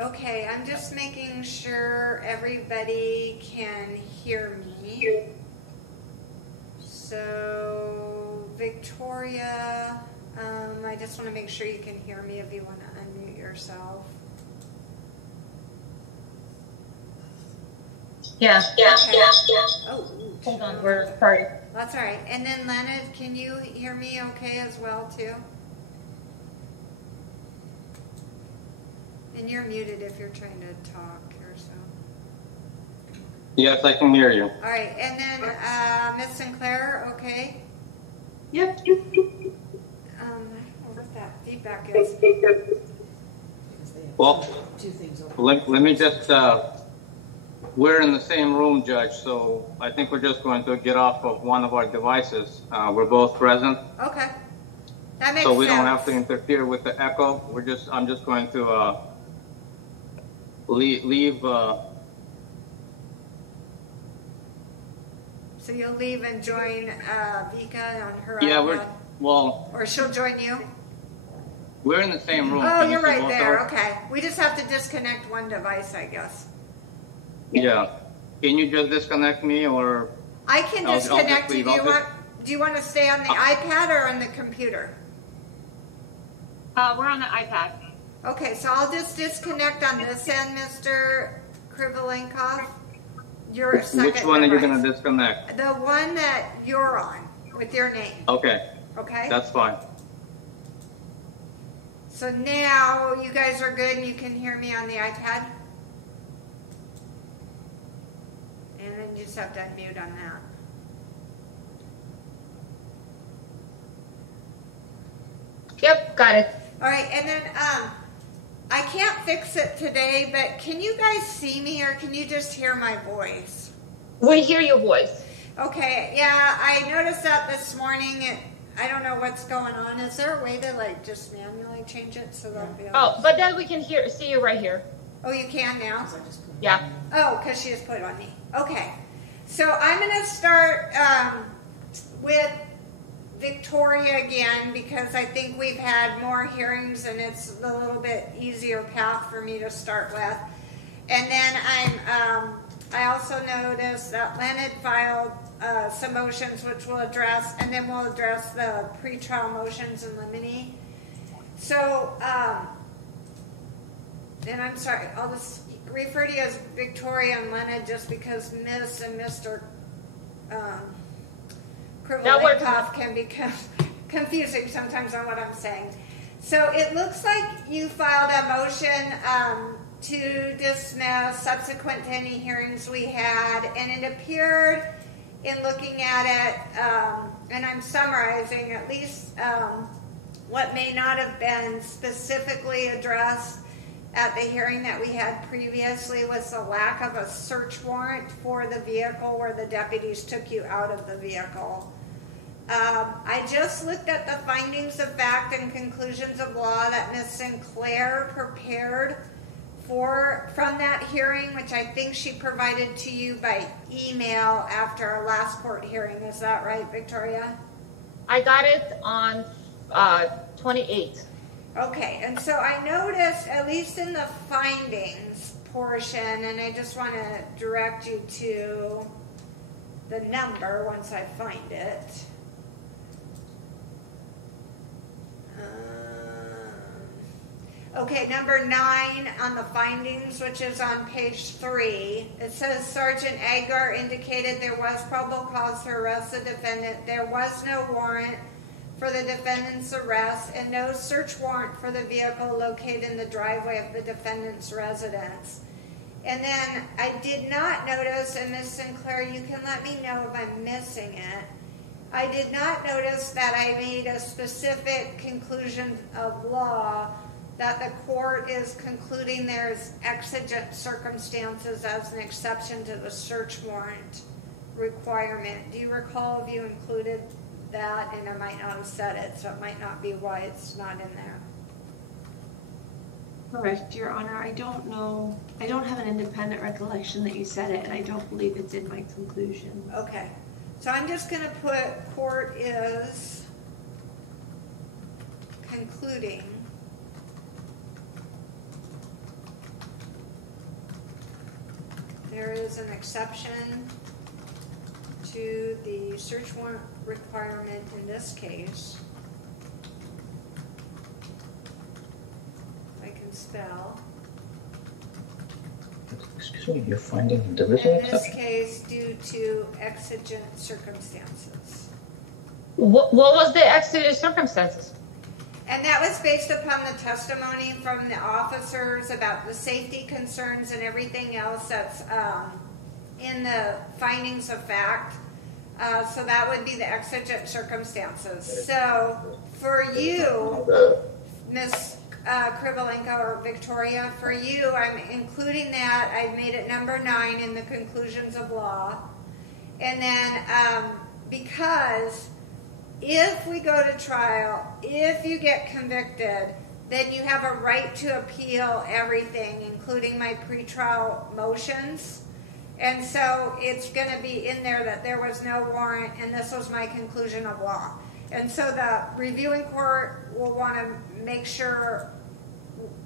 Okay, I'm just making sure everybody can hear me. So, Victoria, I just want to make sure you can hear me if you want to unmute yourself. Yeah. Oh, Hold on, we're sorry. that's all right. And then Leonard, can you hear me okay as well too? And you're muted if you're trying to talk or so. Yes, I can hear you. All right, and then Miss Sinclair, okay? Yep. I don't know what that feedback is. Well, let me just, we're in the same room, Judge, so I think we're just going to get off of one of our devices. We're both present. Okay, that makes sense. So we don't have to interfere with the echo. I'm just going to leave. So you'll leave and join Vika on her Yeah, iPad? Or she'll join you? We're in the same room. Oh, you're right there. Okay. We just have to disconnect one device, I guess. Yeah. Can you just disconnect me, or? I can disconnect you. Do you want to stay on the iPad or on the computer? We're on the iPad. Okay, so I'll just disconnect on this end, Mr. Krivolenkov. Your second Which one device. are you going to disconnect? The one that you're on with your name. Okay. Okay? That's fine. So now you guys are good and you can hear me on the iPad? And then you just have to unmute on that. Yep, got it. All right, and then I can't fix it today, but can you guys see me or can you just hear my voice? We hear your voice. Okay, yeah, I noticed that this morning. I don't know what's going on. Is there a way to like just manually change it so that'll be? Oh, but then we can see you right here. Oh, you can now? Yeah. Oh, because she just put it on me. Okay, so I'm going to start with Victoria again because I think we've had more hearings and it's a little bit easier path for me to start with. And then I also noticed that Len had filed some motions which we'll address, and then we'll address the pretrial motions in limine. So, and I'm sorry, I'll just refer to you as Victoria and Leonard just because Miss and Mr. Krivolenkov can become confusing sometimes on what I'm saying. So it looks like you filed a motion to dismiss subsequent to any hearings we had, and it appeared in looking at it, and I'm summarizing at least what may not have been specifically addressed at the hearing that we had previously was the lack of a search warrant for the vehicle where the deputies took you out of the vehicle. I just looked at the findings of fact and conclusions of law that Ms. Sinclair prepared from that hearing, which I think she provided to you by email after our last court hearing. Is that right, Victoria? I got it on 28th. Okay, and so I noticed, at least in the findings portion, and I just want to direct you to the number once I find it. Okay, number 9 on the findings, which is on page 3. It says Sergeant Agar indicated there was probable cause to arrest the defendant. There was no warrant for the defendant's arrest and no search warrant for the vehicle located in the driveway of the defendant's residence. And then I did not notice, and Ms. Sinclair, you can let me know if I'm missing it, I did not notice that I made a specific conclusion of law that the court is concluding there's exigent circumstances as an exception to the search warrant requirement. Do you recall if you included that? And I might not have said it, so it might not be why it's not in there. Correct, Your Honor. I don't know. I don't have an independent recollection that you said it, and I don't believe it's in my conclusion. Okay. So I'm just going to put court is concluding there is an exception to the search warrant requirement in this case. If I can spell. Excuse me, you're finding there is an In this exception? case, due to exigent circumstances. What was the exigent circumstances? And that was based upon the testimony from the officers about the safety concerns and everything else that's in the findings of fact. So that would be the exigent circumstances. So for you, Ms. Krivolenko or Victoria, for you, I'm including that. I made it number 9 in the conclusions of law. And then because if we go to trial, if you get convicted, then you have a right to appeal everything, including my pretrial motions. And so it's going to be in there that there was no warrant, and this was my conclusion of law. And so the reviewing court will want to make sure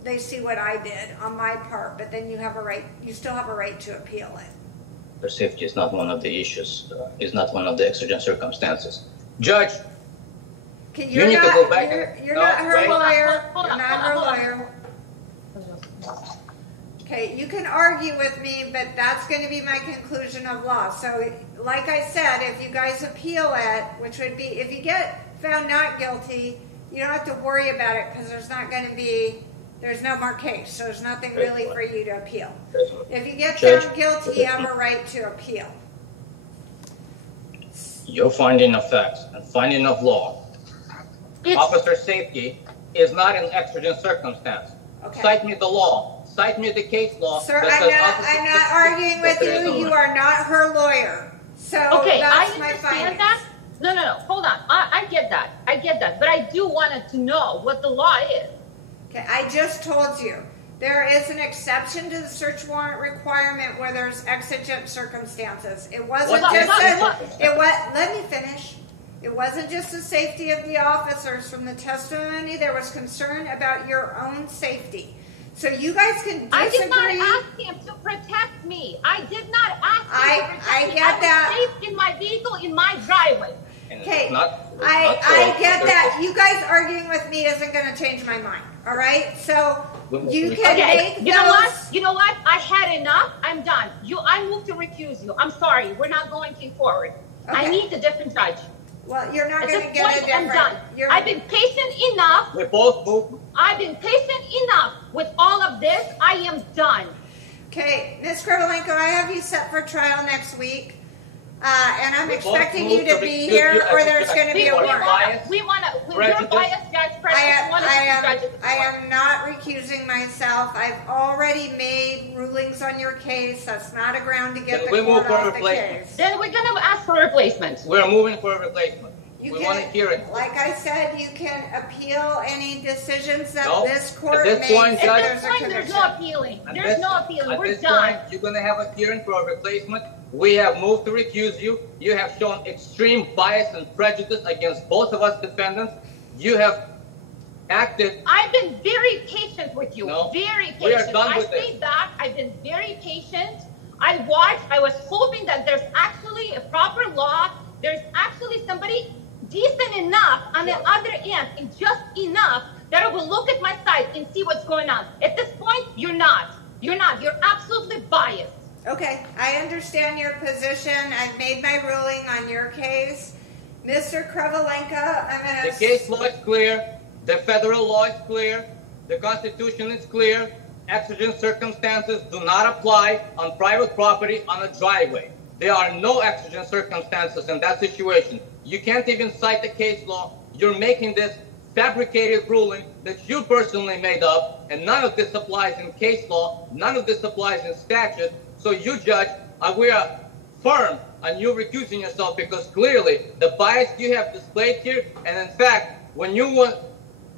they see what I did on my part, but then you have a right, you still have a right to appeal it. The safety is not one of the issues, is not one of the exigent circumstances. Judge, Okay, you need to go back you're not her wait. lawyer. Hold You're on, not hold her on. lawyer. Okay, you can argue with me, but that's going to be my conclusion of law. So, like I said, if you guys appeal it, which would be, if you get found not guilty, you don't have to worry about it because there's not going to be, there's no more case. So there's nothing really for you to appeal. If you get found guilty, you have a right to appeal. your finding of facts and finding of law, officer safety is not an exigent circumstance. Okay. Cite me the law. Cite me the case law. Sir, that says officer I'm not safety, arguing with but there is you. no You law. are not her lawyer. So Okay, I that's my understand findings. that. No, hold on. I get that. I get that. But I do want to know what the law is. Okay, I just told you. There is an exception to the search warrant requirement where there's exigent circumstances. It wasn't What just exigent it was. Let me finish. It wasn't just the safety of the officers. From the testimony, there was concern about your own safety. So you guys can disagree. I did not ask him to protect me. I did not ask him to protect I me. get that. I was safe in my vehicle, in my driveway. And Okay, it's not I so, get but that. You guys arguing with me isn't going to change my mind. All right, so you can Okay, make you know what? those. You know what? I had enough. I'm done. I move to recuse you. I'm sorry. We're not going forward. I Okay. need a different judge. Well, you're not At going this to get a point, I'm different. done. You're, I've been patient enough. We both move. I've been patient enough with all of this. I am done. okay, Ms. Krivolenko, I have you set for trial next week, and I'm We both expecting move you to to be recuse here, you or as there's judge. going to be We a want warrant. bias, you're prejudice. biased, Judge President. One of the judges. I am not recusing myself. I've already made rulings on your case. That's not a ground to get Then the we move court for off the replacement. case. Then we're going to ask for replacement. We're moving for a replacement. You We can, want to hear it. like I said, you can appeal any decisions that No, this at court this makes point, if Judge- there's At a this point, there's conviction. no appealing. There's no appealing. At We're this done. point, you're going to have a hearing for a replacement. We have moved to recuse you. You have shown extreme bias and prejudice against both of us defendants. You have acted. I've been very patient with you. No, Very patient. we are done with I say this. that. I've been very patient. I watched. I was hoping that there's actually a proper law. There's actually somebody decent enough on the other end, and just enough that will look at my side and see what's going on. At this point, you're not. You're not. You're absolutely biased. Okay, I understand your position. I've made my ruling on your case. Mr. Krivolenko, I'm going The to... case law is clear. The federal law is clear. The Constitution is clear. Exigent circumstances do not apply on private property on a driveway. There are no exigent circumstances in that situation. You can't even cite the case law. You're making this fabricated ruling that you personally made up, and none of this applies in case law. None of this applies in statute. So you, Judge, we are firm on you recusing yourself because clearly the bias you have displayed here, and in fact, when you were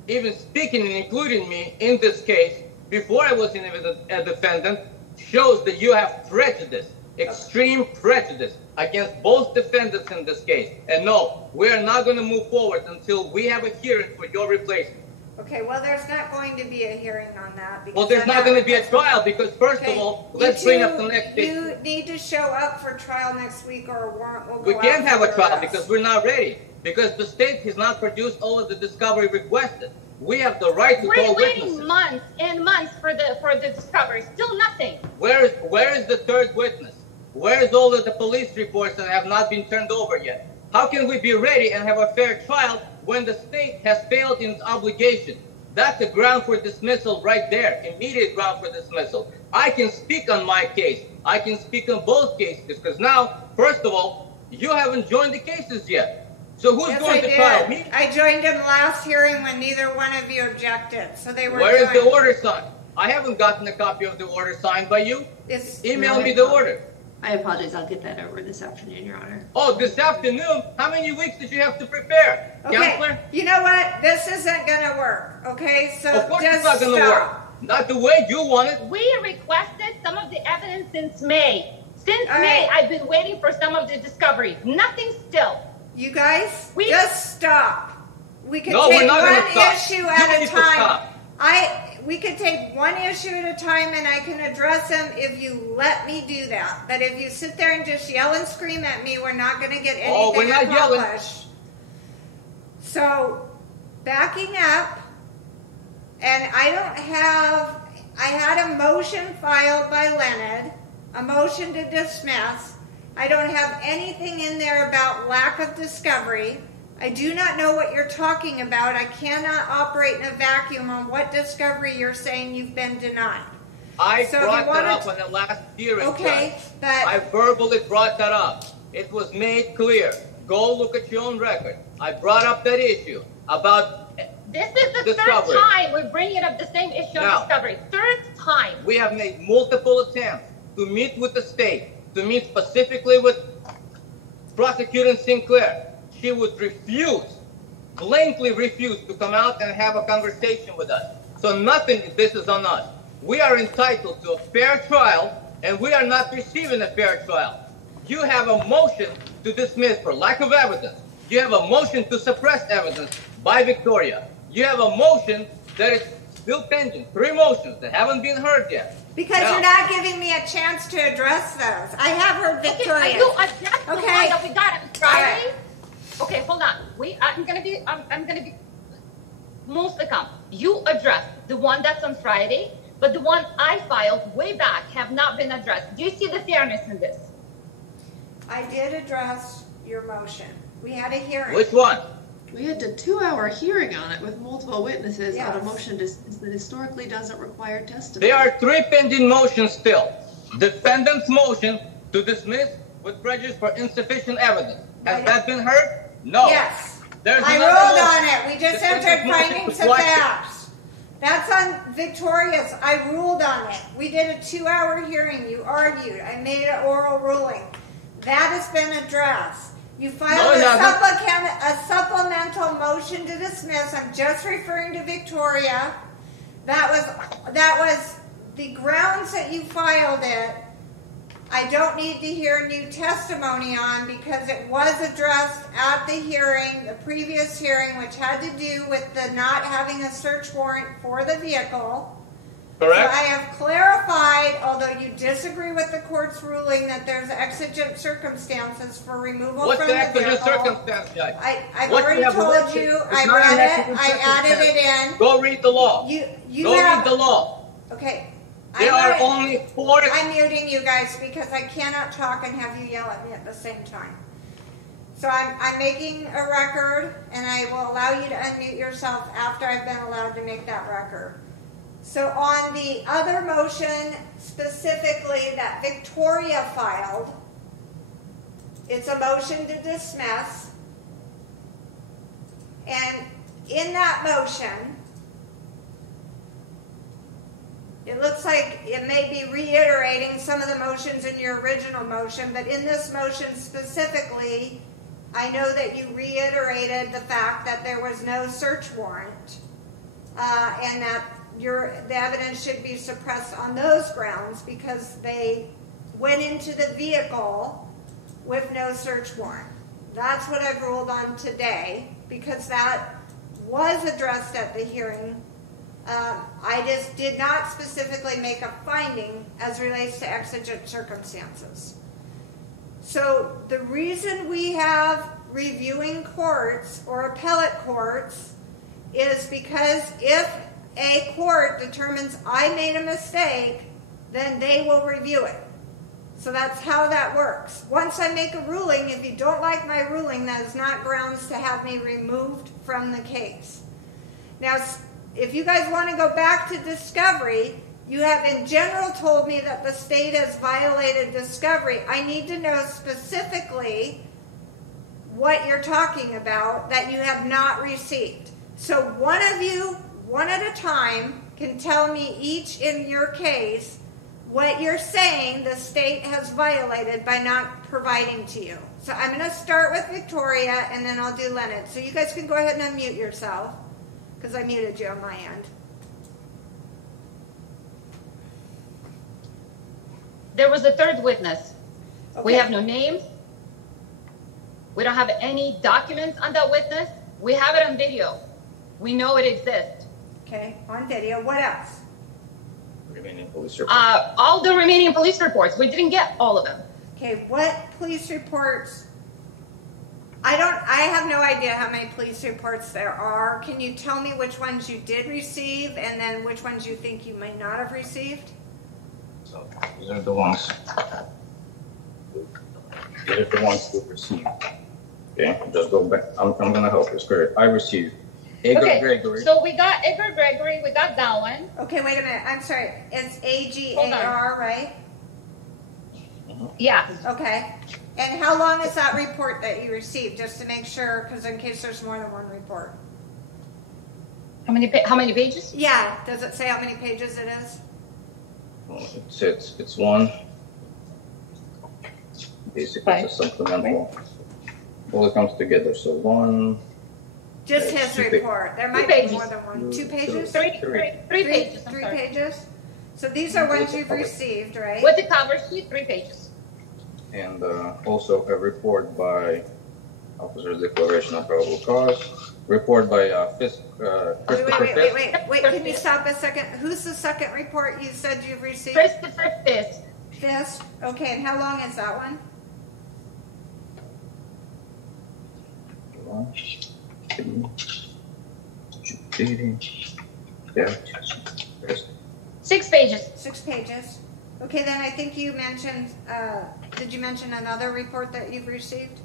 even speaking and including me in this case, before I was even a defendant, shows that you have prejudice, extreme prejudice against both defendants in this case. And no, we are not going to move forward until we have a hearing for your replacement. Okay, well, there's not going to be a hearing on that. Because Well, there's not going to be a trial because, first of all, let's bring up the next issue. You need to show up for trial next week or a warrant will go We out can't have for a trial arrest. because we're not ready. Because the state has not produced all of the discovery requested. We have the right to We're call waiting witnesses. months and months for the discovery. Still nothing. Where is the third witness? Where is all of the police reports that have not been turned over yet? How can we be ready and have a fair trial when the state has failed in its obligation? That's a ground for dismissal right there, immediate ground for dismissal. I can speak on my case. I can speak on both cases because now, first of all, you haven't joined the cases yet. So who's Yes, going I to did. trial? Me? I joined him last hearing when neither one of you objected, so they were Where is the joined. order signed? I haven't gotten a copy of the order signed by you. It's- Email me the order. I apologize, I'll get that over this afternoon, Your Honor. Oh, this afternoon? How many weeks did you have to prepare? Okay, Counselor? you know what? This isn't gonna work, okay? So Of course just it's not going to stop. work. Not the way you want it. We requested some of the evidence since May. Since All May, right. I've been waiting for some of the discovery. Nothing still. You guys, We- just stop. We could No, we're take not one gonna stop. issue You at a need to time. stop. We could take one issue at a time and I can address them if you let me do that. But if you sit there and just yell and scream at me, we're not gonna get anything Oh, we're not yelling. accomplished. So, backing up, and I had a motion filed by Leonard, a motion to dismiss. I don't have anything in there about lack of discovery. I do not know what you're talking about. I cannot operate in a vacuum on what discovery you're saying you've been denied. I So if you brought that wanna- up on the last hearing. Okay, Judge. but I verbally brought that up. It was made clear. Go look at your own record. I brought up that issue about This is the Discovery. third time we're bringing up the same issue Now. of discovery. Third time. we have made multiple attempts to meet with the state, to meet specifically with Prosecutor Sinclair. She would refuse, blankly refuse to come out and have a conversation with us. So nothing, this is on us. We are entitled to a fair trial, and we are not receiving a fair trial. You have a motion to dismiss for lack of evidence. You have a motion to suppress evidence by Victoria. You have a motion that is still pending. 3 motions that haven't been heard yet. because Now- you're not giving me a chance to address those. I have heard Okay, Victoria. you address the Okay. one that we got on Friday. All right. Okay, hold on. I'm gonna be mostly calm. You addressed the one that's on Friday, but the one I filed way back have not been addressed. Do you see the fairness in this? I did address your motion. We had a hearing. Which one? We had a 2-hour hearing on it with multiple witnesses on a Yes. motion that historically doesn't require testimony. There are 3 pending motions still. Defendant's motion to dismiss with prejudice for insufficient evidence. Has that been heard? No. Yes. There's I another ruled motion. on it. We just Defendant's entered motion findings to of question. facts. That's on Victoria's. I ruled on it. We did a 2-hour hearing. You argued. I made an oral ruling. That has been addressed. You No, filed it hasn't. a supplemental motion to dismiss. I'm just referring to Victoria. That was the grounds that you filed it. I don't need to hear new testimony on because it was addressed at the hearing, the previous hearing, which had to do with the not having a search warrant for the vehicle. Correct? So I have clarified, although you disagree with the court's ruling that there's exigent circumstances for removal What's from the the exigent vehicle. circumstance, Judge? I've What already you have told alleged you. is I not an read it. exigent I added it circumstance. in. Go read the law. You Go have, read the law. okay. There I'm are not- only 4. I'm muting you guys because I cannot talk and have you yell at me at the same time. So I'm making a record, and I will allow you to unmute yourself after I've been allowed to make that record. So on the other motion specifically that Victoria filed, it's a motion to dismiss. And in that motion, it looks like it may be reiterating some of the motions in your original motion, but in this motion specifically, I know that you reiterated the fact that there was no search warrant, and that the evidence should be suppressed on those grounds because they went into the vehicle with no search warrant. That's what I've ruled on today because that was addressed at the hearing. I just did not specifically make a finding as relates to exigent circumstances. So the reason we have reviewing courts or appellate courts is because if a court determines I made a mistake, then they will review it. So that's how that works. Once I make a ruling, if you don't like my ruling, that is not grounds to have me removed from the case. Now, if you guys want to go back to discovery, you have in general told me that the state has violated discovery. I need to know specifically what you're talking about that you have not received. So one of you, one at a time, can tell me each in your case what you're saying the state has violated by not providing to you. So I'm going to start with Victoria, and then I'll do Leonard. So you guys can go ahead and unmute yourself, because I muted you on my end. There was a third witness. Okay. We have no names. We don't have any documents on that witness. We have it on video. We know it exists. Okay, on video. What else? Remaining police reports. All the remaining police reports. We didn't get all of them. Okay, what police reports? I have no idea how many police reports there are. Can you tell me which ones you did receive and then which ones you think you may not have received? So these are the ones. These are the ones we received. Okay, just go back. I'm gonna help you. Square it. I received Edgar Gregory. So we got Edgar Gregory. We got that one. Okay, wait a minute. I'm sorry. It's AGAR, right? Yeah. Okay. And how long is that report that you received? Just to make sure, because in case there's more than one report. How many pages? Yeah. Does it say how many pages it is? Well, it's one. Basically, it's a supplemental. All it comes together. So one. Just his 2 report. There might be more than one. 2 pages? Three pages. I'm 3 sorry. pages? So these are ones you've received, right? With the cover sheet, 3 pages. And also a report by Officer's Declaration of Probable Cause. Report by Christopher Fisk. Wait. Can you stop a second? Who's the second report you said you've received? Christopher Fisk. Fisk. Okay, and how long is that one? 1, 2, 3, yeah. 6 pages. 6 pages. Okay, then I think you mentioned, did you mention another report that you've received?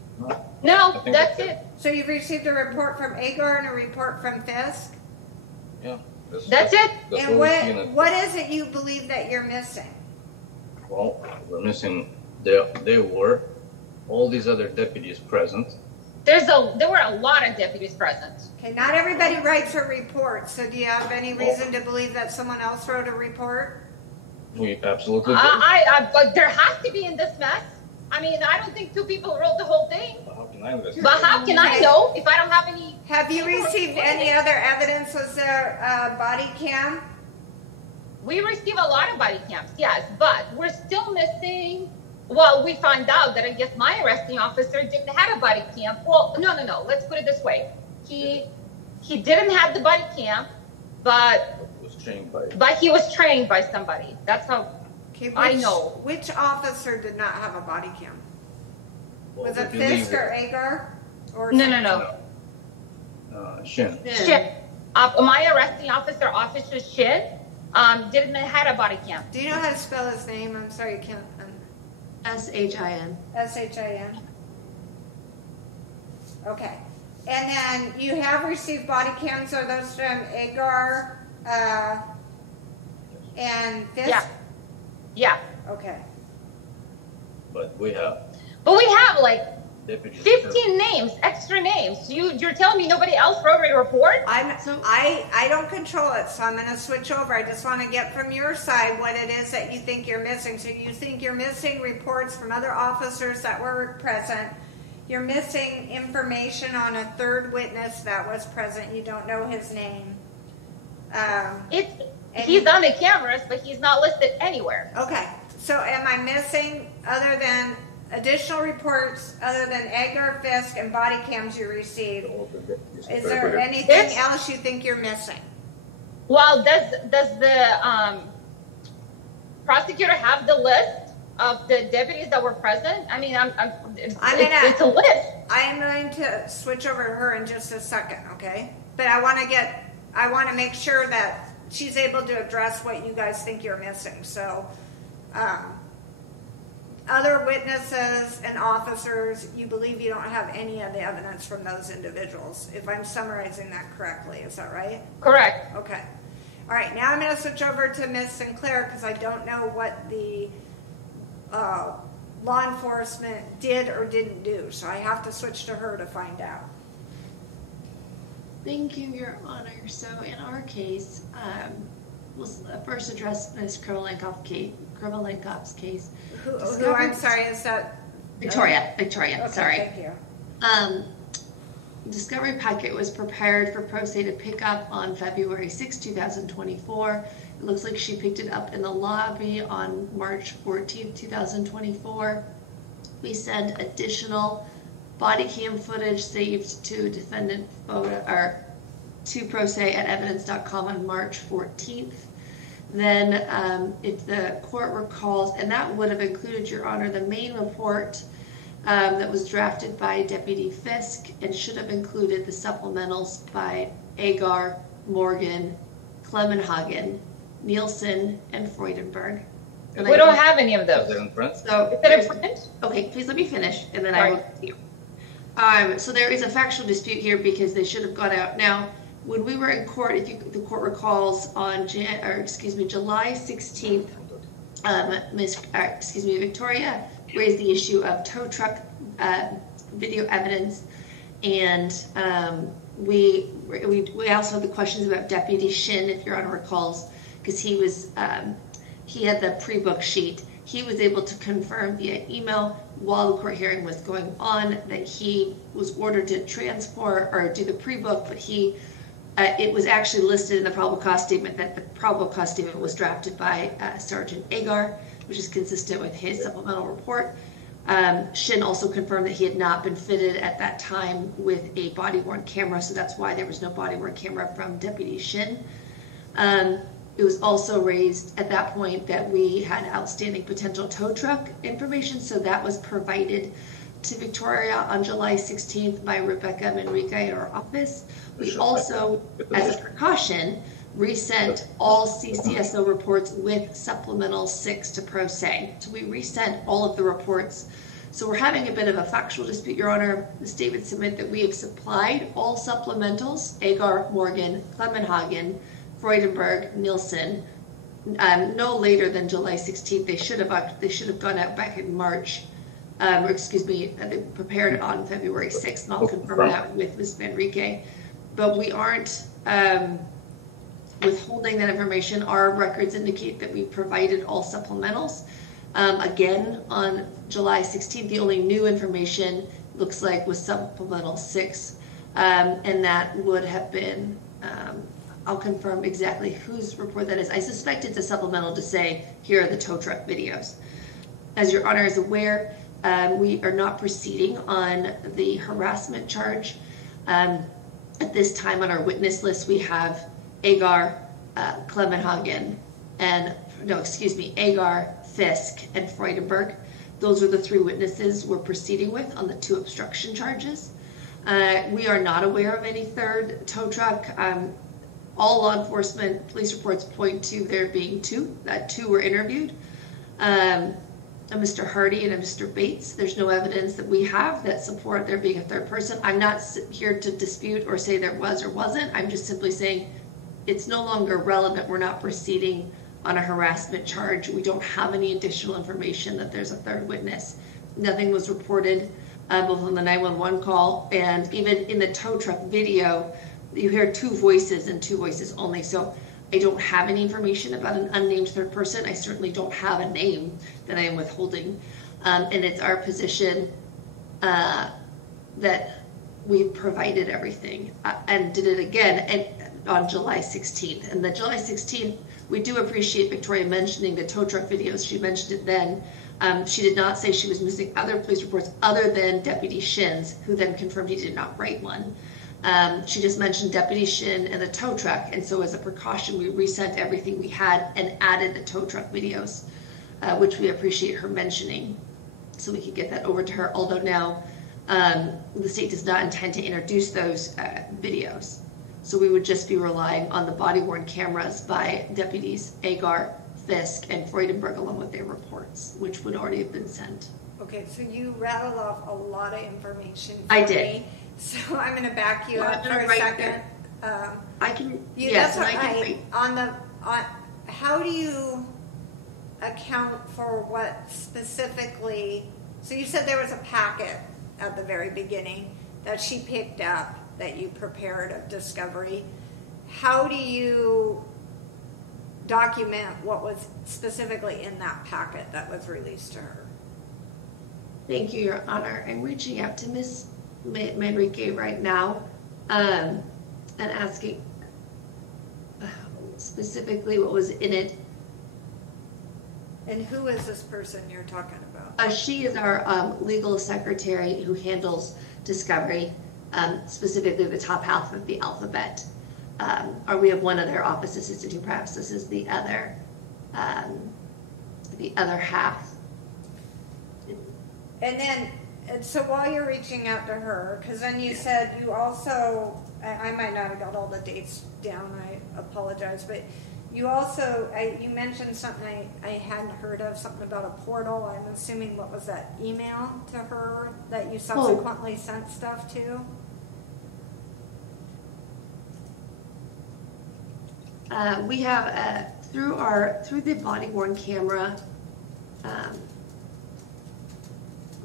No, that's it. So you've received a report from Agar and a report from Fisk? Yeah. That's it. And what is it you believe that you're missing? Well, we're missing, there were all these other deputies present. There were a lot of deputies present. Okay, not everybody writes a report, so do you have any reason to believe that someone else wrote a report? We absolutely do. But there has to be in this mess. I mean, I don't think 2 people wrote the whole thing. How can I investigate? But how can I know if I don't have any? Have you received any other evidence? Was there a body cam? We receive a lot of body cams, yes, but we're still missing. Well, we find out that I guess my arresting officer didn't have a body cam. Well, no. Let's put it this way: he didn't have the body cam, but he was trained by somebody. That's how I know. Which officer did not have a body cam? Well, was it Fisk or Agar? Or No. Shin. Shin. My arresting officer, Officer Shin, didn't have a body cam. Do you know how to spell his name? I'm sorry, you can't. S-H-I-N. S-H-I-N. Okay. And then you have received body cams. Are those from Agar and Fisk? Yeah. Okay. But we have like 15 names, extra names. You're telling me nobody else wrote a report? I don't control it, so I'm going to switch over. I just want to get from your side what it is that you think you're missing. So you think you're missing reports from other officers that were present. You're missing information on a third witness that was present. You don't know his name. He's on the cameras, but he's not listed anywhere. Okay. So am I missing, other than additional reports other than Edgar, Fisk, and body cams you received. Is there anything else you think you're missing? Well, does the prosecutor have the list of the deputies that were present? I mean, it's a list. I'm going to switch over to her in just a second, okay? But I want to make sure that she's able to address what you guys think you're missing. So, other witnesses and officers, you believe you don't have any of the evidence from those individuals, if I'm summarizing that correctly. Is that right? Correct. Okay. All right, now I'm going to switch over to Ms. Sinclair because I don't know what the law enforcement did or didn't do. So I have to switch to her to find out. Thank you, Your Honor. So in our case, we'll first address Ms. Krovalenkov's case. Who I'm sorry, is that? Victoria, okay, sorry. Thank you. Discovery packet was prepared for Pro Se to pick up on February 6, 2024. It looks like she picked it up in the lobby on March 14, 2024. We sent additional body cam footage saved to defendant photo or to Pro Se at evidence.com on March 14th. Then, if the court recalls, and that would have included, Your Honor, the main report that was drafted by Deputy Fisk and should have included the supplementals by Agar, Morgan, Clemenhagen, Nielsen, and Freudenberg. And we don't have any of those. Is it in print? So, Is it in print? okay, please let me finish, and then Sorry. I will continue. So there is a factual dispute here because they should have gone out. Now, when we were in court, if the court recalls, on July 16th, Victoria raised the issue of tow truck video evidence, and we also had the questions about Deputy Shin, if Your Honor recalls, because he had the pre-book sheet. He was able to confirm via email while the court hearing was going on that he was ordered to transport or do the pre-book, but it was actually listed in the probable cause statement that the probable cause statement was drafted by Sergeant Agar, which is consistent with his supplemental report. Shin also confirmed that he had not been fitted at that time with a body-worn camera, so that's why there was no body-worn camera from Deputy Shin. It was also raised at that point that we had outstanding potential tow truck information, so that was provided to Victoria on July 16th by Rebecca Manrique in our office. We also, as a precaution, resent all CCSO reports with supplemental 6 to Pro Se. So we resent all of the reports. So we're having a bit of a factual dispute, Your Honor. The state would submit that we have supplied all supplementals, Agar, Morgan, Clemenhagen, Freudenberg, Nielsen, no later than July 16th. They should have gone out back in March. They prepared it on February 6th, and I'll confirm that with Ms. Manrique. But we aren't withholding that information. Our records indicate that we provided all supplementals. Again, on July 16th, the only new information looks like was supplemental 6, and that would have been, I'll confirm exactly whose report that is. I suspect it's a supplemental to say, here are the tow truck videos. As Your Honor is aware, we are not proceeding on the harassment charge. At this time on our witness list, we have Agar, Clemenhagen, Agar, Fisk, and Freudenberg. Those are the 3 witnesses we're proceeding with on the 2 obstruction charges. We are not aware of any third tow truck. All law enforcement police reports point to there being 2. 2 were interviewed. A Mr. Hardy and a Mr. Bates. There's no evidence that we have that support there being a third person. I'm not here to dispute or say there was or wasn't. I'm just simply saying it's no longer relevant. We're not proceeding on a harassment charge. We don't have any additional information that there's a third witness. Nothing was reported both on the 911 call and even in the tow truck video. You hear 2 voices and 2 voices only. So I don't have any information about an unnamed third person. I certainly don't have a name that I am withholding. And it's our position that we provided everything and did it again on July 16th. And the July 16th, we do appreciate Victoria mentioning the tow truck videos. She mentioned it then. She did not say she was missing other police reports other than Deputy Shin's, who then confirmed he did not write one. She just mentioned Deputy Shin and the tow truck, and so as a precaution, we resent everything we had and added the tow truck videos, which we appreciate her mentioning, so we could get that over to her, although now the state does not intend to introduce those videos. So we would just be relying on the body-worn cameras by Deputies Agar, Fisk, and Freudenberg along with their reports, which would already have been sent. Okay, so you rattled off a lot of information for I did. me. So I'm going to back you up for a Right second. I can, Yes, yes, and I can right. On how do you account for what specifically? So you said there was a packet at the very beginning that she picked up that you prepared of discovery. How do you document what was specifically in that packet that was released to her? Thank you, Your Honor. I'm reaching out to Ms. Manrique right now and asking specifically what was in it. And who is this person you're talking about? She is our legal secretary who handles discovery, specifically the top half of the alphabet. Or we have one other office assistant who perhaps this is the other half. And then, so while you're reaching out to her, because then you said you also, I might not have got all the dates down, I apologize, but you also, you mentioned something I hadn't heard of, something about a portal. I'm assuming, what was that, email to her that you subsequently sent stuff to? We have through the body-worn camera.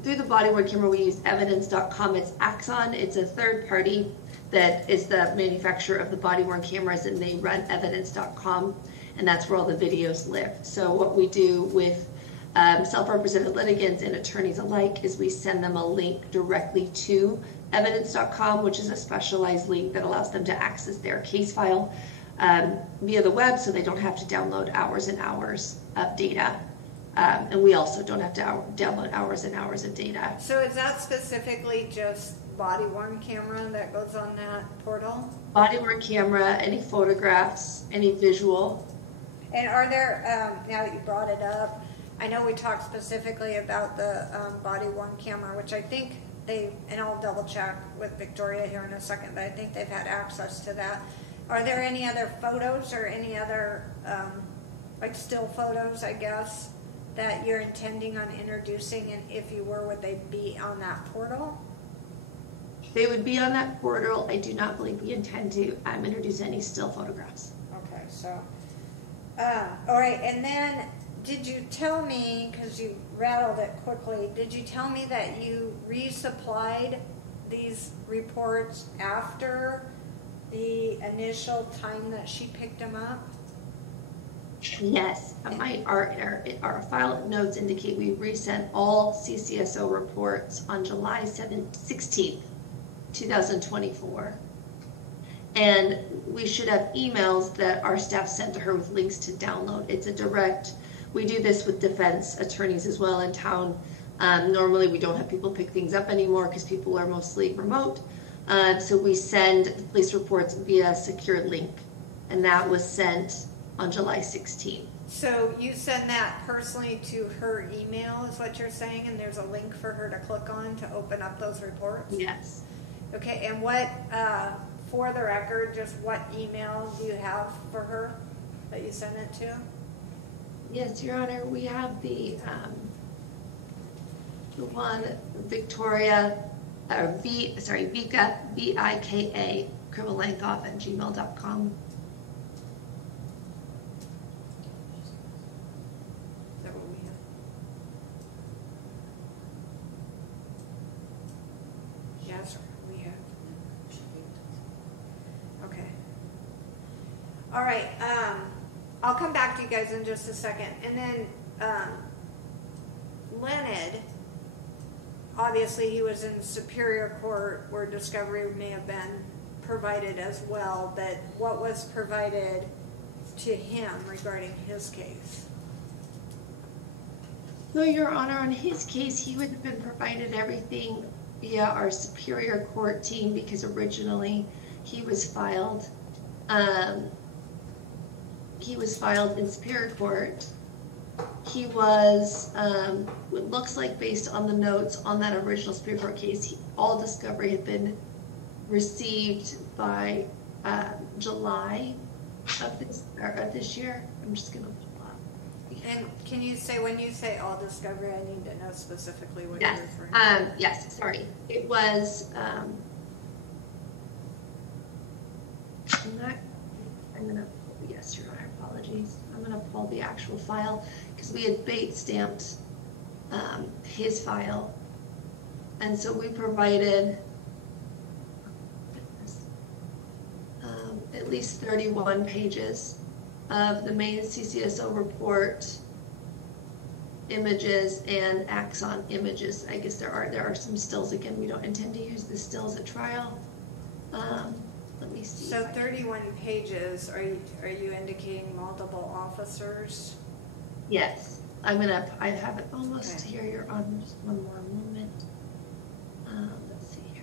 Through the body-worn camera, we use evidence.com. It's Axon. It's a third party that is the manufacturer of the body-worn cameras, and they run evidence.com, and that's where all the videos live. So what we do with self-represented litigants and attorneys alike is we send them a link directly to evidence.com, which is a specialized link that allows them to access their case file via the web, so they don't have to download hours and hours of data. And we also don't have to download hours and hours of data. So is that specifically just body-worn camera that goes on that portal? Body-worn camera, any photographs, any visual. And are there, now that you brought it up, I know we talked specifically about the body-worn camera, which I think and I'll double check with Victoria here in a second, but I think they've had access to that. Are there any other photos or any other, like still photos, I guess, that you're intending on introducing, and if you were, would they be on that portal? They would be on that portal. I do not believe we intend to introduce any still photographs. Okay, so, all right, and then did you tell me, because you rattled it quickly, did you tell me that you resupplied these reports after the initial time that she picked them up? Yes, our file notes indicate we resent all CCSO reports on July 16th, 2024. And we should have emails that our staff sent to her with links to download. It's a direct, we do this with defense attorneys as well in town. Normally we don't have people pick things up anymore because people are mostly remote. So we send the police reports via a secure link, and that was sent on July 16th. So you send that personally to her email is what you're saying, and there's a link for her to click on to open up those reports? Yes. Okay, and what, for the record, just what email do you have for her that you send it to? Yes, Your Honor, we have the one, Victoria, Vika, V-I-K-A, criminallankoff@gmail.com. All right, I'll come back to you guys in just a second. And then Leonard, obviously he was in Superior Court where discovery may have been provided as well, but what was provided to him regarding his case? So, Your Honor, on his case, he would have been provided everything via our Superior Court team because originally he was filed in Superior Court. He was, it looks like based on the notes on that original Superior Court case, all discovery had been received by July of this year. I'm just gonna pull up. And can you say, when you say all discovery, I need to know specifically what Yes, you're referring to. yes, sorry. It was, yes, Your Honor, apologies. I'm gonna pull the actual file because we had bait stamped his file. And so we provided at least 31 pages of the main CCSO report, images, and Axon images. I guess there are some stills. Again, we don't intend to use the stills at trial. Let me see. So 31 pages, are you indicating multiple officers? Yes, I have it almost here. You're on just one more moment. Let's see here.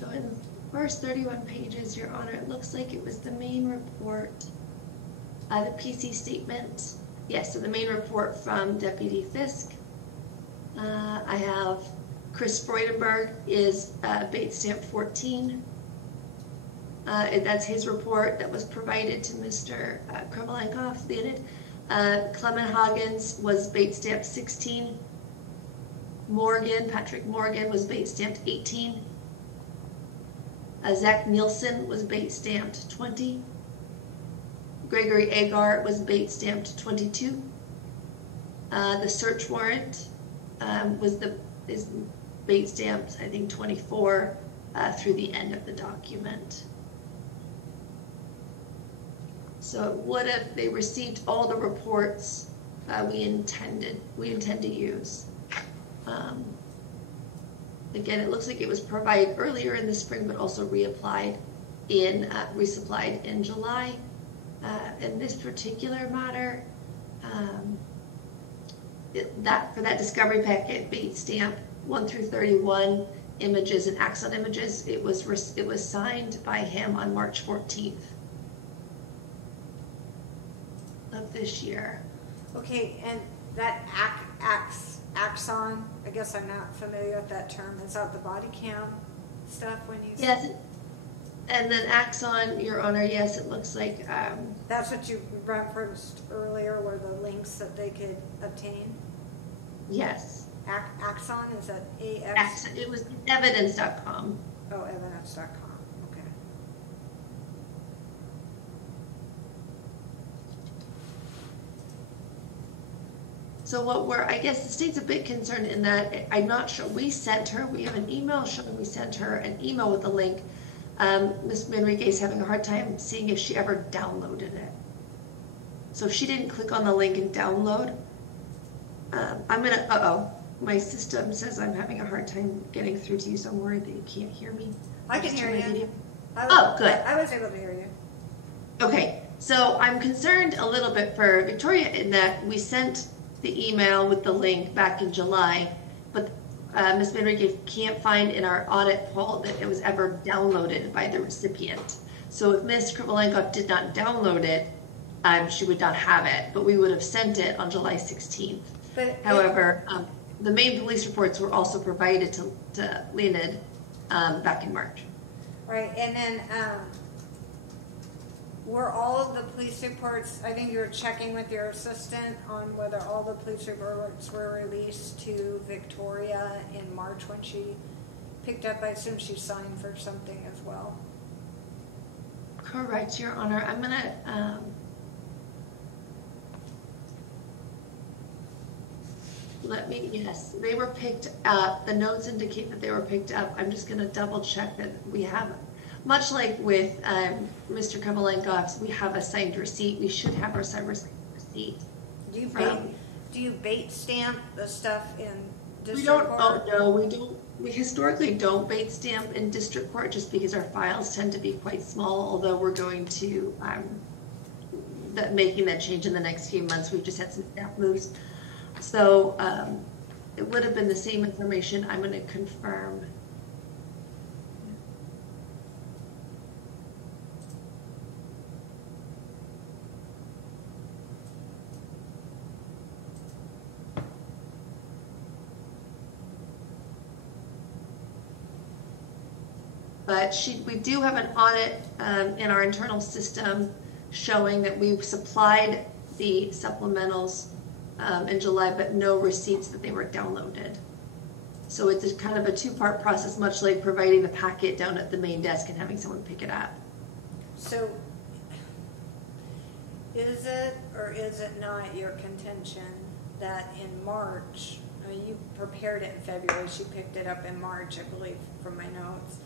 So in the first 31 pages, Your Honor, it looks like it was the main report, the PC statement. Yes, so the main report from Deputy Fisk. I have Chris Freudenberg is bait stamp 14. That's his report that was provided to Mr. Kremlenkov. Clement Hagens was bait stamped 16. Patrick Morgan was bait stamped 18. Zach Nielsen was bait stamped 20. Gregory Agar was bait stamped 22. The search warrant is bait stamped, I think, 24 through the end of the document. So it would have, they received all the reports we intend to use. Again, it looks like it was provided earlier in the spring, but also resupplied in July. In this particular matter, for that discovery packet, bait stamp 1 through 31 images and Axon images, it was signed by him on March 14th of this year. Okay, and that Axon, I guess I'm not familiar with that term. Is that the body cam stuff when you say? Yes, and then Axon, Your Honor, yes, it looks like. That's what you referenced earlier, were the links that they could obtain? Yes. Axon, is that AX? It was evidence.com. Oh, evidence.com, okay. So I guess the state's a bit concerned in that I'm not sure, we have an email showing we sent her an email with a link. Ms. Manrique is having a hard time seeing if she ever downloaded it. So if she didn't click on the link and download, my system says I'm having a hard time getting through to you, so I'm worried that you can't hear me. I can hear you. Good. I was able to hear you. Okay, so I'm concerned a little bit for Victoria in that we sent the email with the link back in July, but Ms. Manrique can't find in our audit poll that it was ever downloaded by the recipient. So if Ms. Krivlenko did not download it, she would not have it, but we would have sent it on July 16th. However, the main police reports were also provided to Leonid back in March. Right, and then were all of the police reports, I think you were checking with your assistant on whether all the police reports were released to Victoria in March when she picked up, I assume she signed for something as well. Correct, Your Honor. I'm gonna, Yes, they were picked up. The notes indicate that they were picked up. I'm just going to double check that we have, much like with Mr. Kovalenkov's, we have a signed receipt. We should have our signed receipt. Do you bait stamp the stuff in district we don't, court? Oh, no, we don't. We historically don't bait stamp in district court just because our files tend to be quite small, although we're going to, making that change in the next few months. We've just had some staff moves. So it would have been the same information. I'm going to confirm. But we do have an audit in our internal system showing that we've supplied the supplementals in July, but no receipts that they were downloaded. So it's kind of a two-part process, much like providing the packet down at the main desk and having someone pick it up. So is it or is it not your contention that in March, I mean, you prepared it in February, she picked it up in March, I believe, from my notes,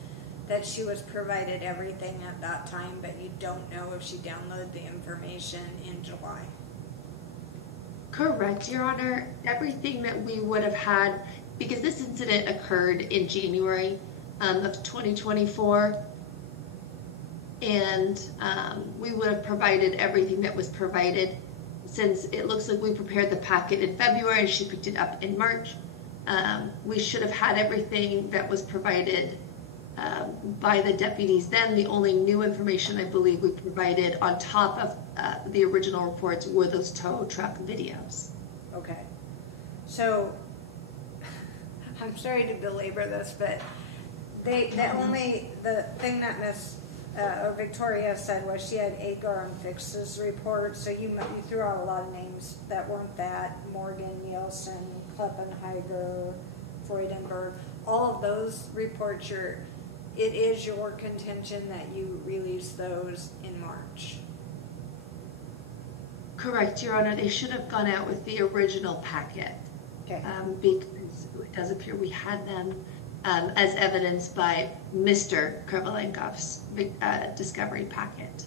that she was provided everything at that time, but you don't know if she downloaded the information in July? Correct, Your Honor. Everything that we would have had, because this incident occurred in January of 2024, and we would have provided everything that was provided, since it looks like we prepared the packet in February and she picked it up in March. We should have had everything that was provided by the deputies then. The only new information I believe we provided on top of the original reports were those tow truck videos. Okay. So, I'm sorry to belabor this, but the thing that Miss Victoria said was she had Agar and Fix's report, so you threw out a lot of names that weren't that. Morgan, Nielsen, Kleppenheiger, Freudenberg, all of those reports, it is your contention that you released those in March? Correct, Your Honor. They should have gone out with the original packet. Okay. Because it does appear we had them as evidenced by Mr. Kovalenkov's discovery packet.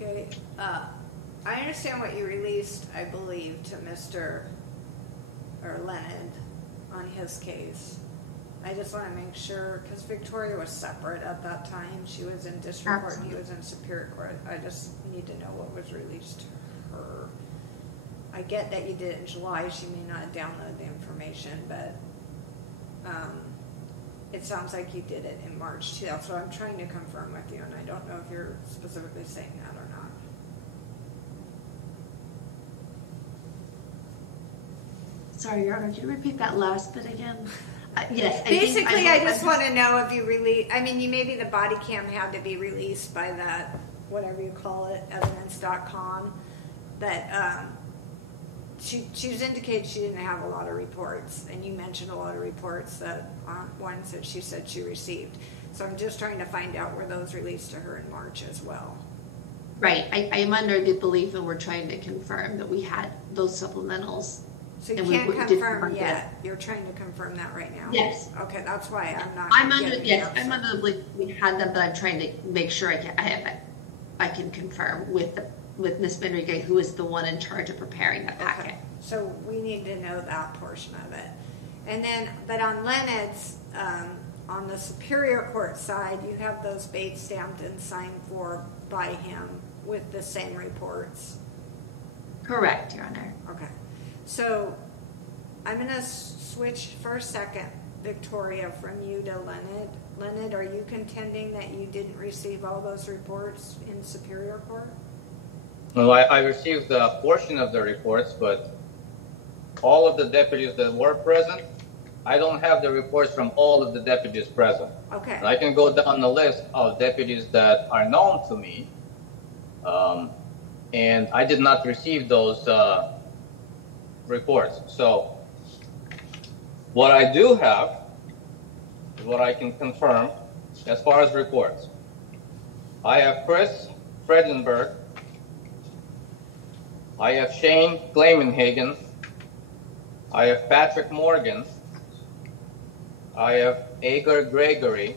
Okay. I understand what you released, I believe, to Mr. Leonard on his case. I just want to make sure, because Victoria was separate at that time. She was in district court and he was in superior court. I just need to know what was released to her. I get that you did it in July. She may not have downloaded the information, but it sounds like you did it in March too. So I'm trying to confirm with you, and I don't know if you're specifically saying that or not. Sorry, Your Honor, could you repeat that last bit again? Yes. Basically, I just want to know if you maybe the body cam had to be released by that, whatever you call it, evidence.com. But she's indicated she didn't have a lot of reports, and you mentioned a lot of reports that aren't ones that she said she received. So I'm just trying to find out were those released to her in March as well. Right. I am under the belief that we're trying to confirm that we had those supplementals. So you can't confirm yet. You're trying to confirm that right now? Yes. Okay, that's why I'm not. I'm under the belief we had them, but I'm trying to make sure I can confirm with Ms. Benrigue, who is the one in charge of preparing the packet. Okay. So we need to know that portion of it. And then, but on Leonard's, on the Superior Court side, you have those bait stamped and signed for by him with the same reports. Correct, Your Honor. Okay. So I'm going to switch for a second, Victoria, from you to Leonard. Leonard, are you contending that you didn't receive all those reports in Superior Court? Well, I received a portion of the reports, but all of the deputies that were present, I don't have the reports from all of the deputies present. Okay. And I can go down the list of deputies that are known to me, and I did not receive those reports. So what I do have is what I can confirm as far as reports. I have Chris Fredenberg I have Shane Gleimenhagen. I have Patrick Morgan. I have Agar Gregory.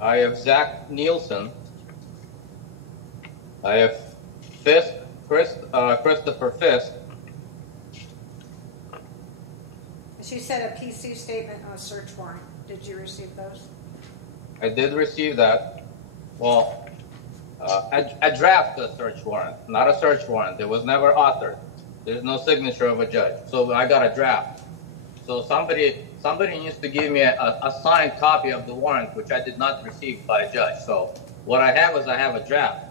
I have Zach Nielsen. I have Christopher Fisk. She said a PC statement and a search warrant. Did you receive those? I did receive that. Well, a draft search warrant, not a search warrant. It was never authored. There's no signature of a judge. So I got a draft. So somebody needs to give me a signed copy of the warrant, which I did not receive by a judge. So what I have is I have a draft.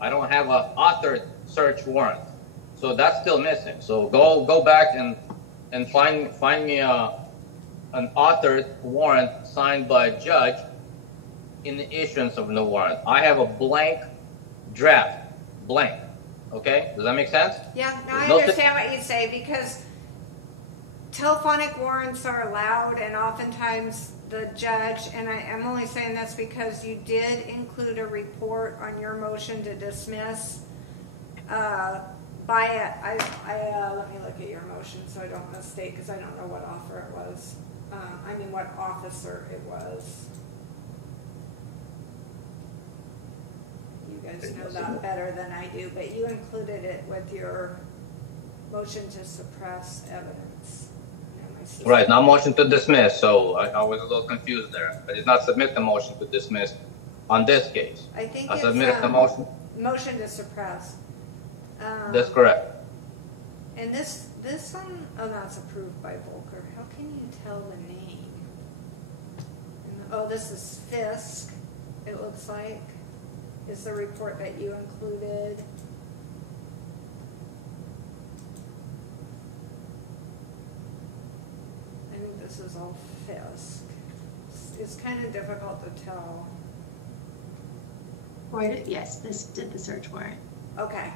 I don't have an authored search warrant. So that's still missing. So go back and find me an authored warrant signed by a judge in the issuance of no warrant. I have a blank draft. Blank. Okay? Does that make sense? Yeah, now I understand what you say, because telephonic warrants are allowed, and oftentimes the judge, and I'm only saying this because you did include a report on your motion to dismiss let me look at your motion so I don't mistake, because I don't know what offer it was. What officer it was. You guys know that better than I do, but you included it with your motion to suppress evidence. Right, now motion to dismiss, so I was a little confused there. I did not submit the motion to dismiss on this case. I think I submitted the motion. Motion to suppress. That's correct. And this one, oh, that's approved by Volker. How can you tell the name? Oh, this is Fisk, it looks like, is the report that you included. I think this is all Fisk. It's kind of difficult to tell. Yes, this did the search warrant. Okay.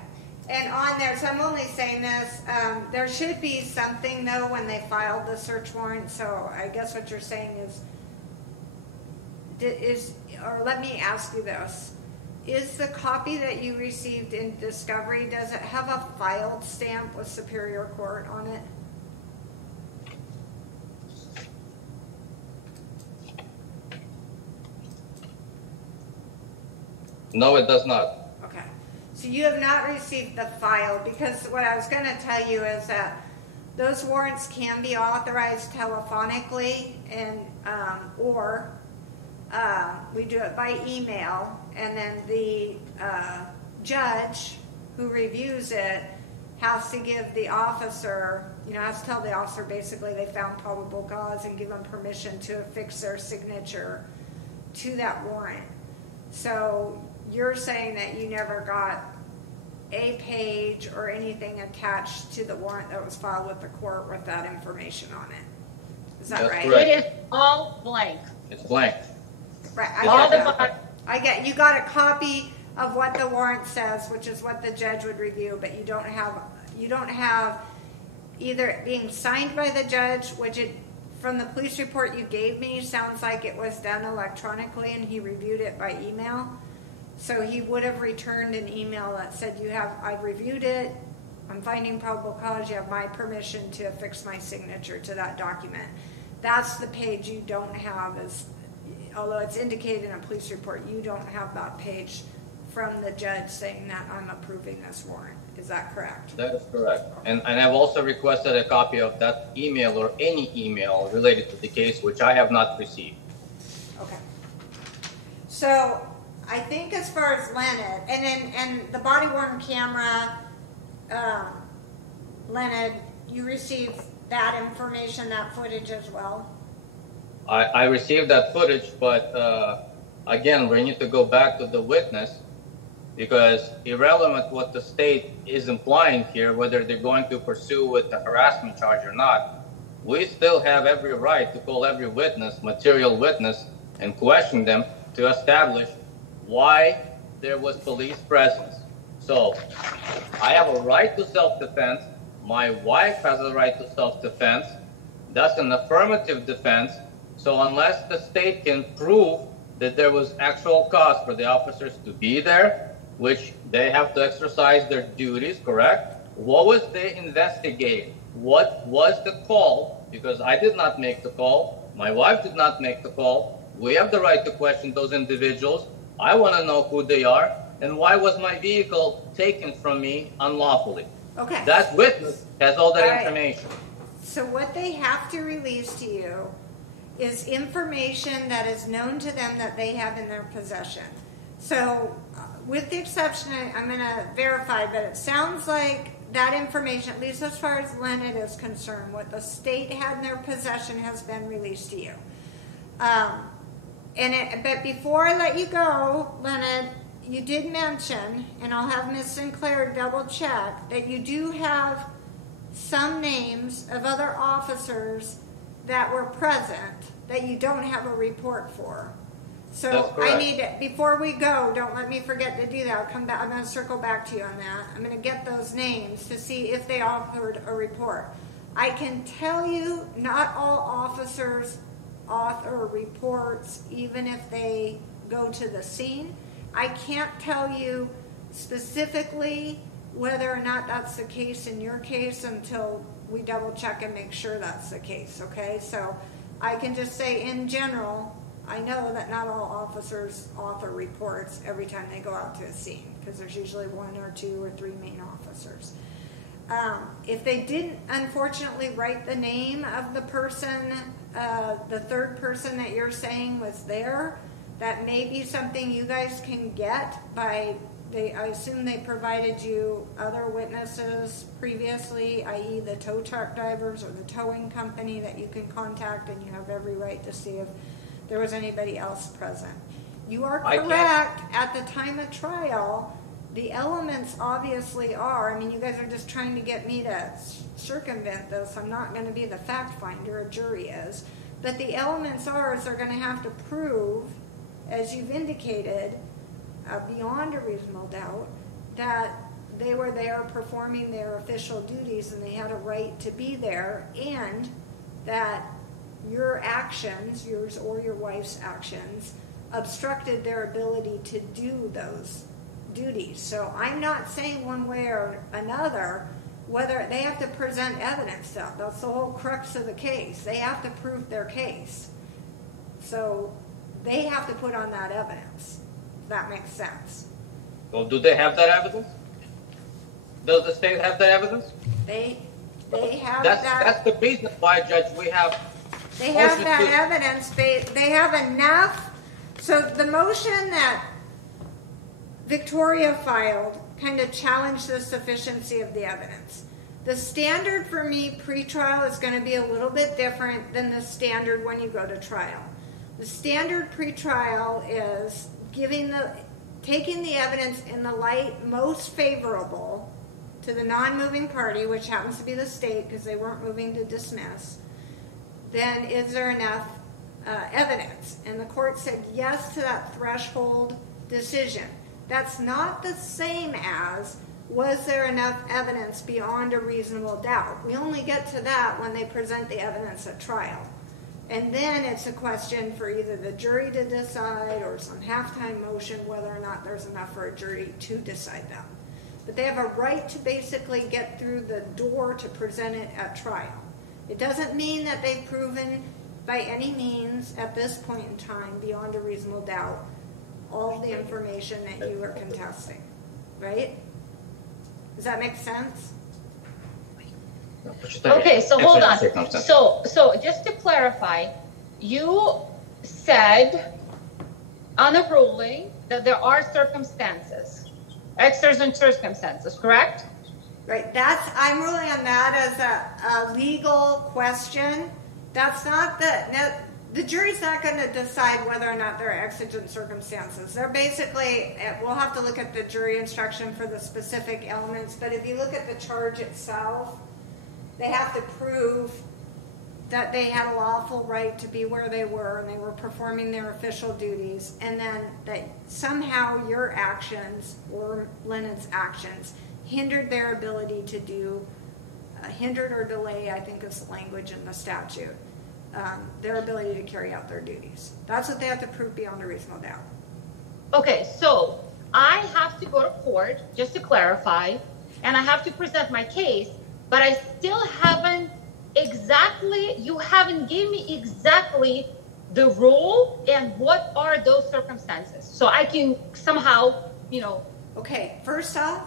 And on there, so I'm only saying this, there should be something though when they filed the search warrant. So I guess what you're saying or let me ask you this. Is the copy that you received in discovery, does it have a filed stamp with Superior Court on it? No, it does not. Okay. So you have not received the file, because what I was going to tell you is that those warrants can be authorized telephonically, and or we do it by email, and then the judge who reviews it has to give the officer, has to tell the officer basically they found probable cause and give them permission to affix their signature to that warrant. So you're saying that you never got a page or anything attached to the warrant that was filed with the court with that information on it. Is that That's right? correct. It is all blank. It's blank. Right. I get you got a copy of what the warrant says, which is what the judge would review, but you don't have either it being signed by the judge, which from the police report you gave me sounds like it was done electronically and he reviewed it by email. So he would have returned an email that said, I've reviewed it, I'm finding probable cause, you have my permission to affix my signature to that document. That's the page you don't have, although it's indicated in a police report, you don't have that page from the judge saying that I'm approving this warrant. Is that correct? That is correct. And I've also requested a copy of that email or any email related to the case, which I have not received. Okay. So I think as far as Leonard, and the body worn camera, Leonard, you received that information, that footage as well? I received that footage, but again, we need to go back to the witness, because irrelevant what the state is implying here, whether they're going to pursue with the harassment charge or not, we still have every right to call every witness, material witness, and question them to establish why there was police presence. So I have a right to self-defense. My wife has a right to self-defense. That's an affirmative defense. So unless the state can prove that there was actual cause for the officers to be there, which they have to exercise their duties, correct? What was they investigating? What was the call? Because I did not make the call. My wife did not make the call. We have the right to question those individuals. I want to know who they are and why was my vehicle taken from me unlawfully. Okay. That witness has all that All right. information. So what they have to release to you is information that is known to them that they have in their possession. So with the exception, I'm going to verify, but it sounds like that information, at least as far as Leonard is concerned, what the state had in their possession has been released to you. But before I let you go, Leonard, you did mention, and I'll have Ms. Sinclair double check, that you do have some names of other officers that were present that you don't have a report for. So I need, before we go, don't let me forget to do that. I'll come back. I'm going to circle back to you on that. I'm going to get those names to see if they offered a report. I can tell you not all officers author reports, even if they go to the scene. I can't tell you specifically whether or not that's the case in your case until we double check and make sure that's the case, okay? So I can just say in general, I know that not all officers author reports every time they go out to a scene because there's usually 1 or 2 or 3 main officers. If they didn't unfortunately write the name of the person, the third person that you're saying was there, that may be something you guys can get by, I assume they provided you other witnesses previously, i.e. the tow truck drivers or the towing company that you can contact, and you have every right to see if there was anybody else present. You are correct. At the time of trial, the elements obviously are, I mean, you guys are just trying to get me to circumvent this. I'm not going to be the fact finder, a jury is. But the elements are is they're going to have to prove, as you've indicated, beyond a reasonable doubt, that they were there performing their official duties and they had a right to be there, and that your actions, yours or your wife's actions, obstructed their ability to do those duties. So I'm not saying one way or another whether they have to present evidence. That's the whole crux of the case. They have to prove their case. So they have to put on that evidence. If that makes sense. Well, do they have that evidence? Does the state have that evidence? They have That's the reason why, Judge, we have... They have that evidence. They have enough. So the motion that Victoria filed kind of challenged the sufficiency of the evidence. The standard for me pre-trial is going to be a little bit different than the standard when you go to trial. The standard pre-trial is taking the evidence in the light most favorable to the non-moving party, which happens to be the state because they weren't moving to dismiss. Then is there enough evidence? And the court said yes to that threshold decision. That's not the same as was there enough evidence beyond a reasonable doubt. We only get to that when they present the evidence at trial. And then it's a question for either the jury to decide or some halftime motion whether or not there's enough for a jury to decide them. But they have a right to basically get through the door to present it at trial. It doesn't mean that they've proven by any means at this point in time beyond a reasonable doubt all of the information that you are contesting, right? Does that make sense? Okay, so hold on. So just to clarify, you said on the ruling that there are circumstances, exigent circumstances, correct? Right. I'm ruling on that as a legal question. That's not the jury's not going to decide whether or not there are exigent circumstances. They're basically, we'll have to look at the jury instruction for the specific elements, but if you look at the charge itself, they have to prove that they had a lawful right to be where they were and they were performing their official duties, and then that somehow your actions or Lennon's actions hindered their ability to do, hindered or delay, I think is the language in the statute, their ability to carry out their duties. That's what they have to prove beyond a reasonable doubt. Okay, so I have to go to court, just to clarify, and I have to present my case, but I still haven't you haven't given me exactly the rule and what are those circumstances. So I can somehow, Okay, first off,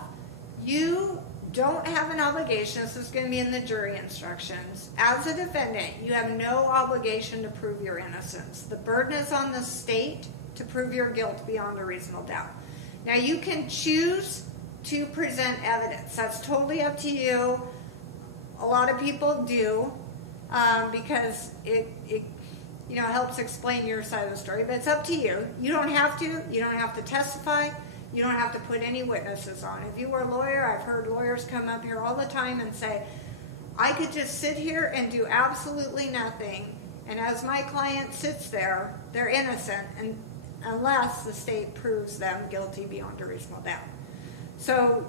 you don't have an obligation. This is going to be in the jury instructions. As a defendant, you have no obligation to prove your innocence. The burden is on the state to prove your guilt beyond a reasonable doubt. Now, you can choose to present evidence. That's totally up to you. A lot of people do because it helps explain your side of the story, but it's up to you. You don't have to. You don't have to testify. You don't have to put any witnesses on. If you were a lawyer, I've heard lawyers come up here all the time and say, I could just sit here and do absolutely nothing, and as my client sits there, they're innocent, and unless the state proves them guilty beyond a reasonable doubt. So,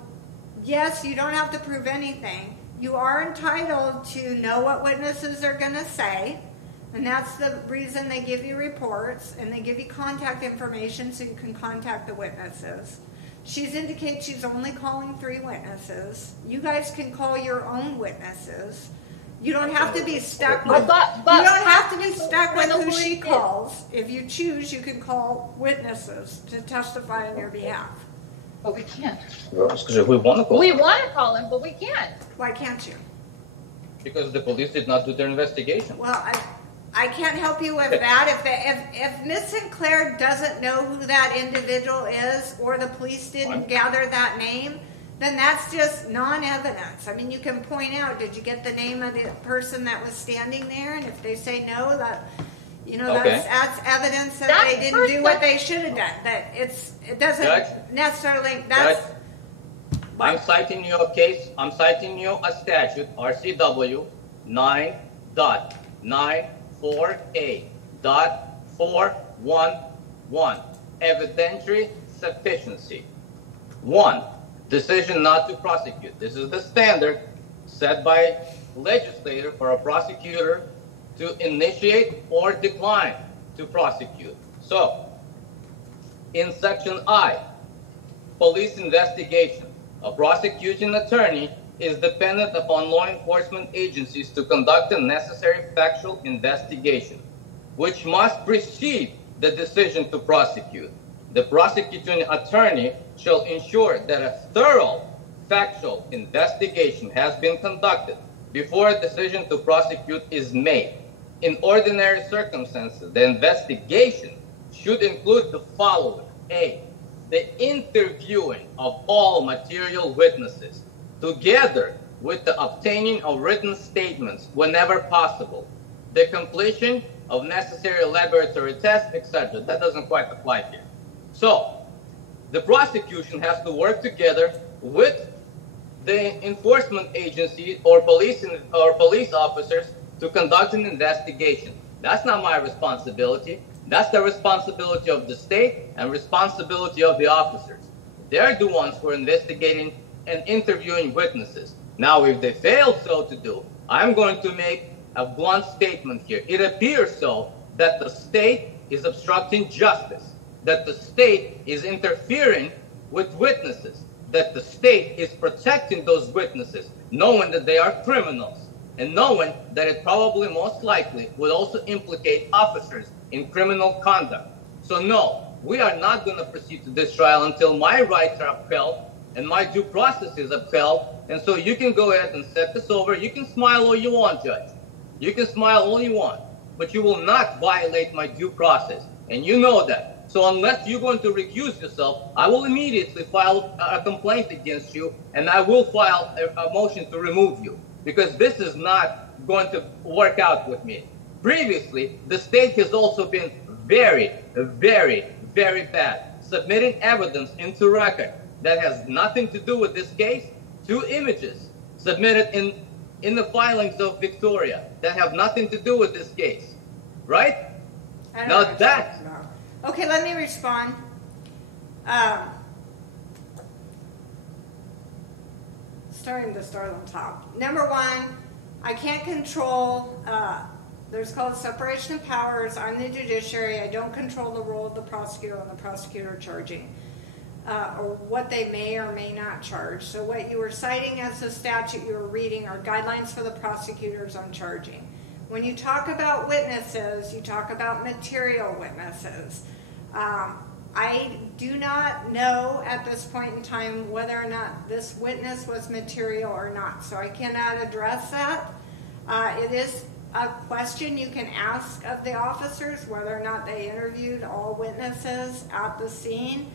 yes, you don't have to prove anything. You are entitled to know what witnesses are going to say, and that's the reason they give you reports, and they give you contact information so you can contact the witnesses. She's indicated she's only calling 3 witnesses. You guys can call your own witnesses. You don't have to be stuck with. You don't have to be stuck with who she calls. If you choose, you can call witnesses to testify on your behalf. But we can't. Because we want to call. We want to call him, but we can't. Why can't you? Because the police did not do their investigation. Well, I can't help you with that. If Miss Sinclair doesn't know who that individual is, or the police didn't gather that name, then that's just non-evidence. I mean, you can point out, did you get the name of the person that was standing there? And if they say no, that's evidence that they didn't do what they should have done. That it doesn't necessarily. That's. I'm citing you a case. I'm citing you a statute, RCW 9.94A.411. Evidentiary sufficiency. 1. Decision not to prosecute. This is the standard set by legislator for a prosecutor to initiate or decline to prosecute. So, in section I, police investigation, a prosecuting attorney is dependent upon law enforcement agencies to conduct a necessary factual investigation, which must precede the decision to prosecute. The prosecuting attorney shall ensure that a thorough factual investigation has been conducted before a decision to prosecute is made. In ordinary circumstances, the investigation should include the following. A, the interviewing of all material witnesses, together with the obtaining of written statements whenever possible, the completion of necessary laboratory tests, etc. That doesn't quite apply here. So, the prosecution has to work together with the enforcement agency or police officers to conduct an investigation. That's not my responsibility. That's the responsibility of the state and responsibility of the officers. They're the ones who are investigating and interviewing witnesses. Now, if they fail so to do, I'm going to make a blunt statement here. It appears so that the state is obstructing justice, that the state is interfering with witnesses, that the state is protecting those witnesses, knowing that they are criminals, and knowing that it probably most likely would also implicate officers in criminal conduct. So no, we are not going to proceed to this trial until my rights are upheld and my due process is upheld. And so you can go ahead and set this over. You can smile all you want, Judge. You can smile all you want, but you will not violate my due process. And you know that. So unless you're going to recuse yourself, I will immediately file a complaint against you, and I will file a motion to remove you, because this is not going to work out with me. Previously, the state has also been very, very, very bad, submitting evidence into record that has nothing to do with this case. 2 images submitted in the filings of Victoria that have nothing to do with this case, right? Now that... Okay, let me respond. Starting to start on top. Number 1, I can't control, there's called separation of powers. I'm the judiciary. I don't control the role of the prosecutor and the prosecutor charging. or what they may or may not charge. So what you were citing as the statute you were reading are guidelines for the prosecutors on charging. When you talk about witnesses, you talk about material witnesses. I do not know at this point in time whether or not this witness was material or not, so I cannot address that. It is a question you can ask of the officers, whether or not they interviewed all witnesses at the scene.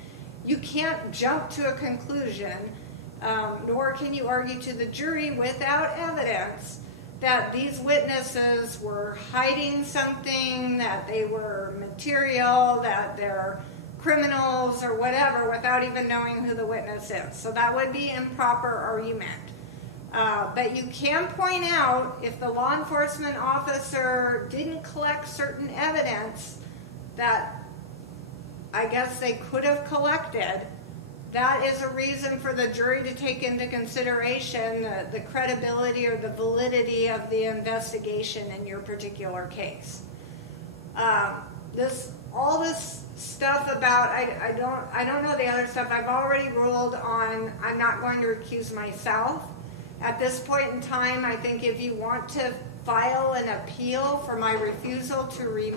You can't jump to a conclusion, nor can you argue to the jury without evidence that these witnesses were hiding something, that they were material, that they're criminals or whatever, without even knowing who the witness is. So that would be improper argument. But you can point out if the law enforcement officer didn't collect certain evidence that I guess they could have collected, that is a reason for the jury to take into consideration the credibility or the validity of the investigation in your particular case. All this stuff about I don't know the other stuff. I've already ruled on. I'm not going to recuse myself at this point in time. I think if you want to file an appeal for my refusal to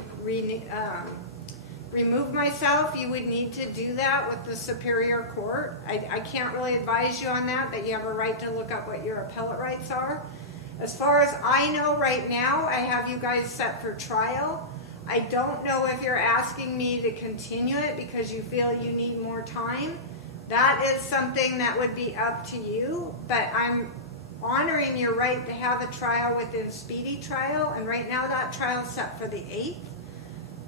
remove myself, you would need to do that with the Superior Court. I can't really advise you on that, but you have a right to look up what your appellate rights are. As far as I know right now, I have you guys set for trial. I don't know if you're asking me to continue it because you feel you need more time. That is something that would be up to you, but I'm honoring your right to have a trial within speedy trial, and right now that trial is set for the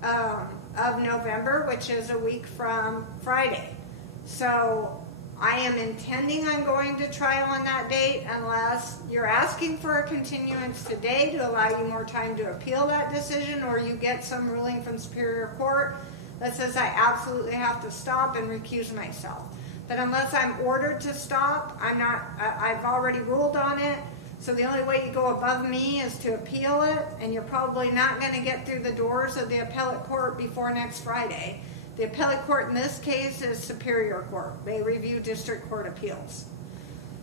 8th of November, which is a week from Friday. So I am intending on going to trial on that date unless you're asking for a continuance today to allow you more time to appeal that decision, or you get some ruling from Superior Court that says I absolutely have to stop and recuse myself. But unless I'm ordered to stop, I've already ruled on it. So the only way you go above me is to appeal it, and you're probably not going to get through the doors of the appellate court before next Friday. The appellate court in this case is Superior Court. They review district court appeals.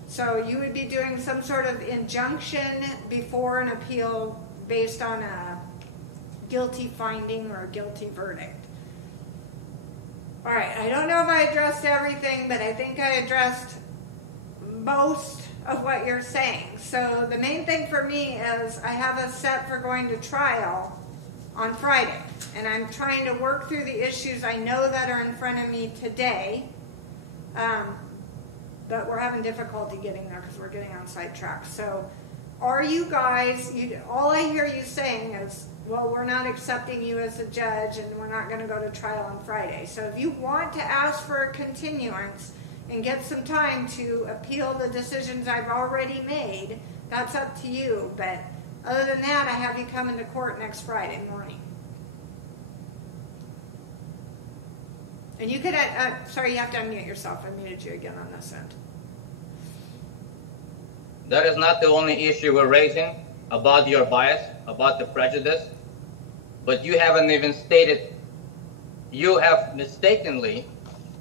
So you would be doing some sort of injunction before an appeal based on a guilty finding or a guilty verdict. All right, I don't know if I addressed everything, but I think I addressed most of what you're saying. So the main thing for me is I have us set for going to trial on Friday, and I'm trying to work through the issues I know that are in front of me today, but we're having difficulty getting there because we're getting on sidetracked. So are you guys, all I hear you saying is, well, we're not accepting you as a judge and we're not going to go to trial on Friday. So if you want to ask for a continuance and get some time to appeal the decisions I've already made, that's up to you. But other than that, I have you come into court next Friday morning. And you could, sorry, you have to unmute yourself. I muted you again on this end. That is not the only issue we're raising about your bias, about the prejudice, but you haven't even stated, you have mistakenly,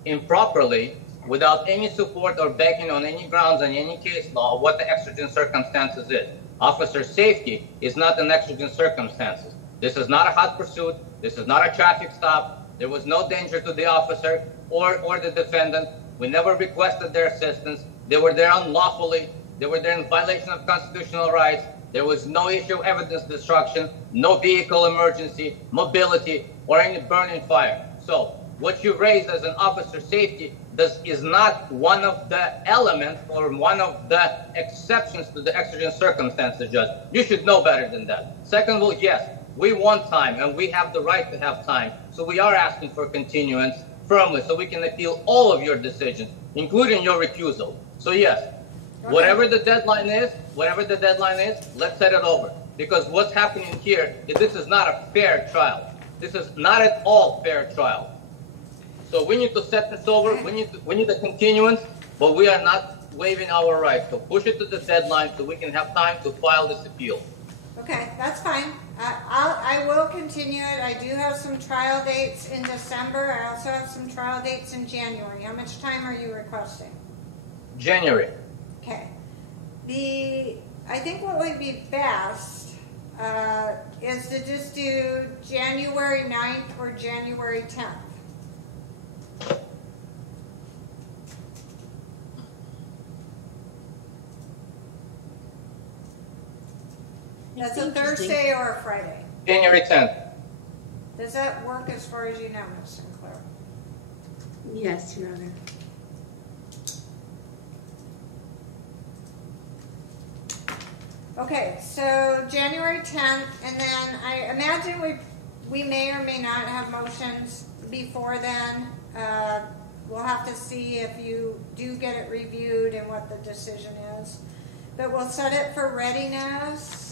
improperly, without any support or backing on any grounds on any case law, what the exigent circumstances is. Officer safety is not an exigent circumstances. This is not a hot pursuit. This is not a traffic stop. There was no danger to the officer or the defendant. We never requested their assistance. They were there unlawfully. They were there in violation of constitutional rights. There was no issue of evidence destruction, no vehicle emergency, mobility, or any burning fire. So what you raised as an officer safety is not one of the elements or one of the exceptions to the exigent circumstances, Judge. You should know better than that. Second of all, yes, we want time, and we have the right to have time. So we are asking for continuance firmly so we can appeal all of your decisions, including your recusal. So yes, whatever the deadline is, let's set it over. Because what's happening here is this is not a fair trial. This is not at all fair trial. So we need to set this over. We need a continuance, but we are not waiving our right. So push it to the deadline so we can have time to file this appeal. Okay, that's fine. I will continue it. I do have some trial dates in December. I also have some trial dates in January. How much time are you requesting? January. Okay. I think what would be best is to just do January 9th or January 10th. That's a Thursday or a Friday. January 10th. Does that work as far as you know, Ms. Sinclair? Yes, Your Honor. Okay, so January 10th, and then I imagine we may or may not have motions before then. We'll have to see if you do get it reviewed and what the decision is. But we'll set it for readiness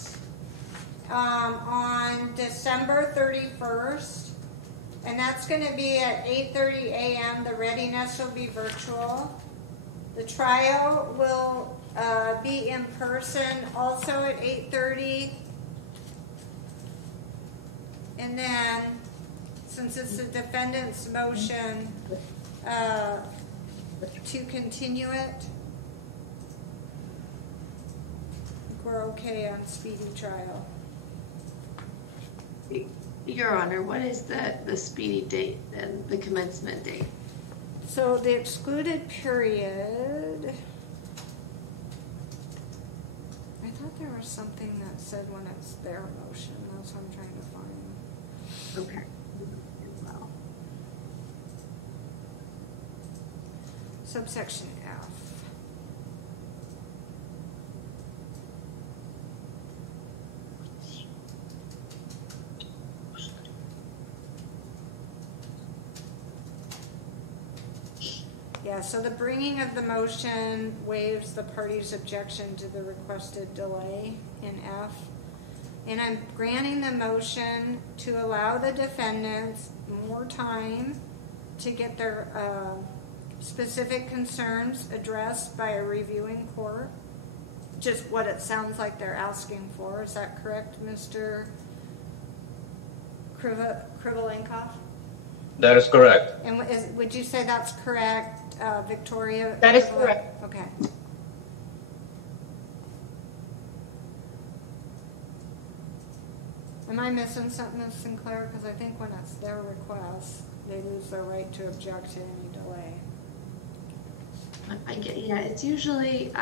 on December 31st, and that's going to be at 8:30 a.m. The readiness will be virtual. The trial will be in person also at 8:30. And then, since it's the defendant's motion to continue it, I think we're okay on speedy trial. Your Honor, what is the speedy date and the commencement date? So the excluded period, I thought there was something that said when it's their motion. That's what I'm trying to find. Okay. Well, Subsection F. Yeah, so the bringing of the motion waives the party's objection to the requested delay in F. And I'm granting the motion to allow the defendants more time to get their specific concerns addressed by a reviewing court. Just what it sounds like they're asking for. Is that correct, Mr. Krivolenkoff? That is correct. And would you say that's correct, Victoria? That is correct. Okay. Am I missing something, Ms. Sinclair? Because I think when it's their request, they lose their right to object to any delay. yeah, it's usually,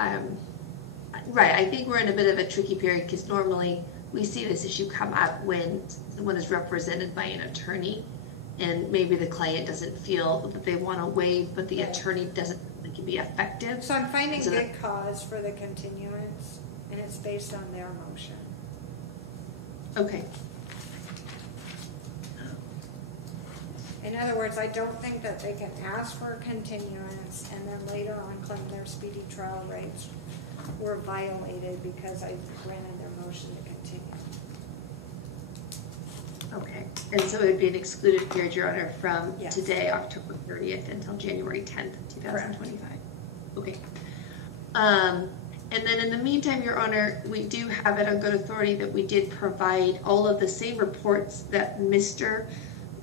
right, I think we're in a bit of a tricky period because normally we see this issue come up when someone is represented by an attorney and maybe the client doesn't feel that they want to waive, but the attorney doesn't think it can be effective. So I'm finding So good cause for the continuance, and it's based on their motion. Okay. In other words, I don't think that they can ask for a continuance and then later on claim their speedy trial rights were violated because I granted their motion to continue. Okay, and so it would be an excluded period, Your Honor, from Yes. today, October 30th, until January 10th, 2025. Okay. And then in the meantime, Your Honor, we do have it on good authority that we did provide all of the same reports that Mr.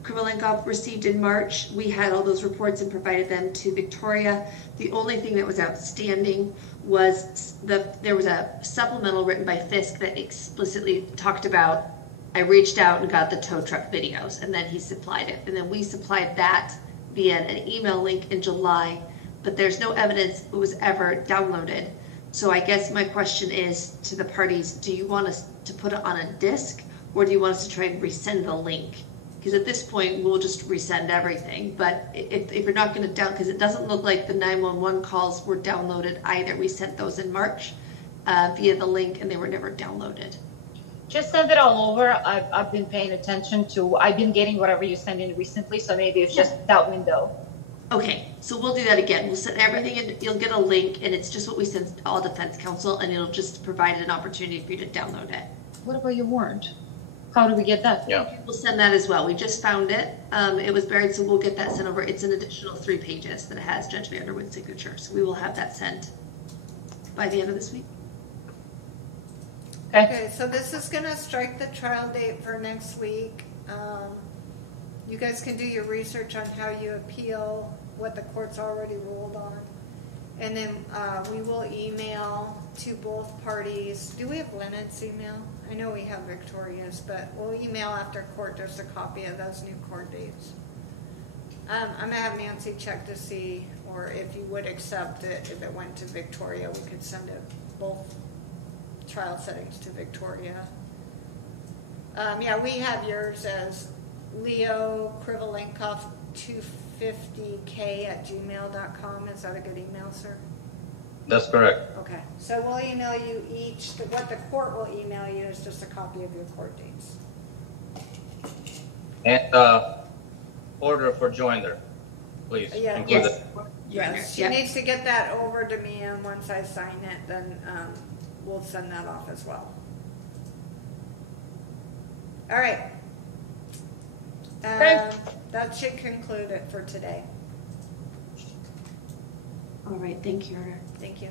Krivolenkoff received in March. We had all those reports and provided them to Victoria. The only thing that was outstanding was there was a supplemental written by Fisk that explicitly talked about, I reached out and got the tow truck videos, and then he supplied it. And then we supplied that via an email link in July, but there's no evidence it was ever downloaded. So I guess my question is to the parties, do you want us to put it on a disc, or do you want us to try and resend the link? Because at this point, we'll just resend everything. But if you're not going to because it doesn't look like the 911 calls were downloaded either. We sent those in March via the link, and they were never downloaded. Just send it all over. I've been paying attention to, I've been getting whatever you sent in recently, so maybe it's just that window. Okay, so we'll do that again. We'll send everything in, you'll get a link, and it's just what we send all defense counsel, and it'll just provide an opportunity for you to download it. What about your warrant? How do we get that? Yeah. We'll send that as well. We just found it. It was buried, so we'll get that sent over. It's an additional 3 pages that has Judge Vanderwood's signature, so we will have that sent by the end of this week. Okay, so this is gonna strike the trial date for next week. You guys can do your research on how you appeal, what the court's already ruled on. And then we will email to both parties. Do we have Leonard's email? I know we have Victoria's, but we'll email after court just a copy of those new court dates. I'm gonna have Nancy check to see, or if you would accept it, if it went to Victoria, we could send it both trial settings to Victoria. Yeah, we have yours as Leo Krivolenkoff 250k@gmail.com. Is that a good email, sir? That's correct. Okay, so we'll email you each. What the court will email you is just a copy of your court dates. And order for joinder, please. Yeah. Include Yes. it. Yes, she Yep. needs to get that over to me, and once I sign it, then we'll send that off as well. All right. Okay. That should conclude it for today. All right, thank you, Your Honor. Thank you.